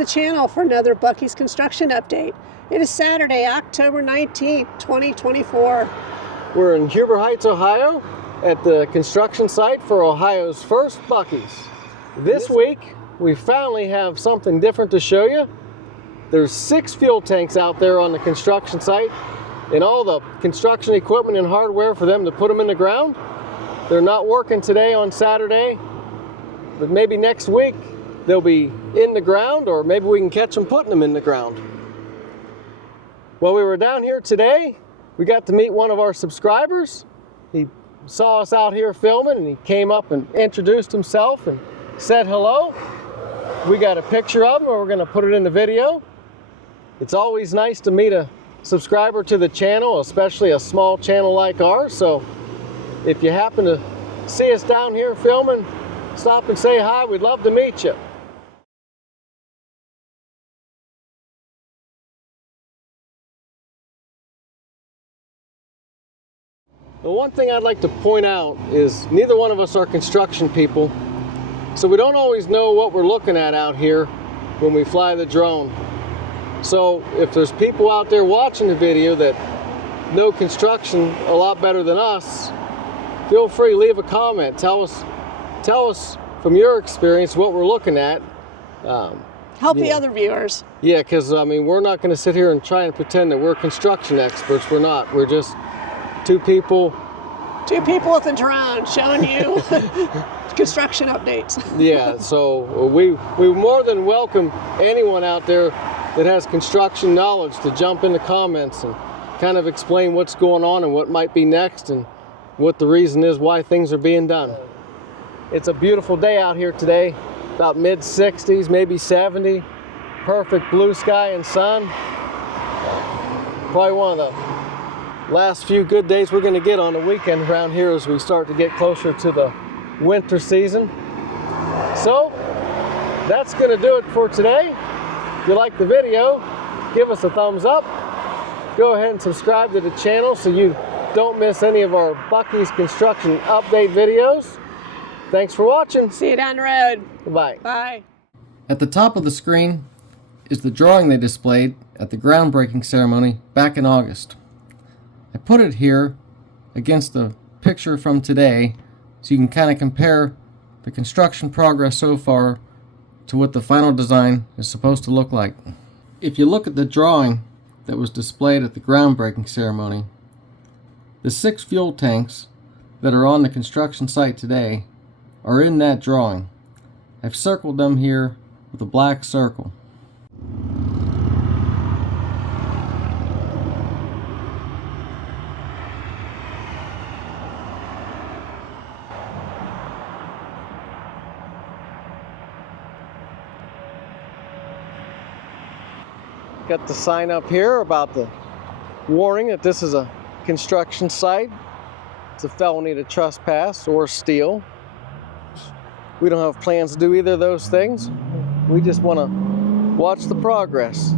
the channel for another BUC-EE'S construction update. It is Saturday, October 19th, 2024. We're in Huber Heights, Ohio at the construction site for Ohio's First Buc-ee's. This week, we finally have something different to show you. There's 6 fuel tanks out there on the construction site and all the construction equipment and hardware for them to put them in the ground. They're not working today on Saturday, but maybe next week they'll be in the ground, or maybe we can catch them putting them in the ground. While we were down here today, we got to meet one of our subscribers. He saw us out here filming and he came up and introduced himself and said hello. We got a picture of him and we're going to put it in the video. It's always nice to meet a subscriber to the channel, especially a small channel like ours. So if you happen to see us down here filming, stop and say hi. We'd love to meet you. The one thing I'd like to point out is neither one of us are construction people, so we don't always know what we're looking at out here when we fly the drone. So if there's people out there watching the video that know construction a lot better than us, feel free, leave a comment. Tell us from your experience what we're looking at. Help the other viewers. Yeah, because I mean, we're not going to sit here and try and pretend that we're construction experts. We're not. We're just two people with a drone showing you construction updates. Yeah, so we more than welcome anyone out there that has construction knowledge to jump in the comments and kind of explain what's going on and what might be next and what the reason is why things are being done. It's a beautiful day out here today, about mid-60s, maybe 70, perfect blue sky and sun. Probably one of the last few good days we're going to get on the weekend around here as we start to get closer to the winter season. So that's going to do it for today. If you like the video, give us a thumbs up. Go ahead and subscribe to the channel so you don't miss any of our BUC-ee'S construction update videos. Thanks for watching. See you down the road. Goodbye. Bye. At the top of the screen is the drawing they displayed at the groundbreaking ceremony back in August. I put it here against the picture from today so you can kind of compare the construction progress so far to what the final design is supposed to look like. If you look at the drawing that was displayed at the groundbreaking ceremony, the 6 fuel tanks that are on the construction site today are in that drawing. I've circled them here with a black circle. Got the sign up here about the warning that this is a construction site. It's a felony to trespass or steal. We don't have plans to do either of those things. We just want to watch the progress.